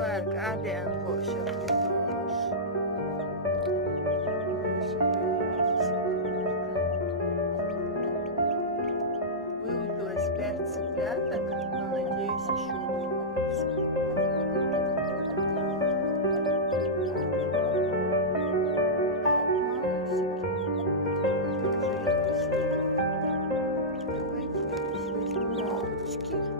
Аркадиан кушать. Вылупилось 5 цыпляток, но, надеюсь, еще вылупится. Давайте возьмем мамочки.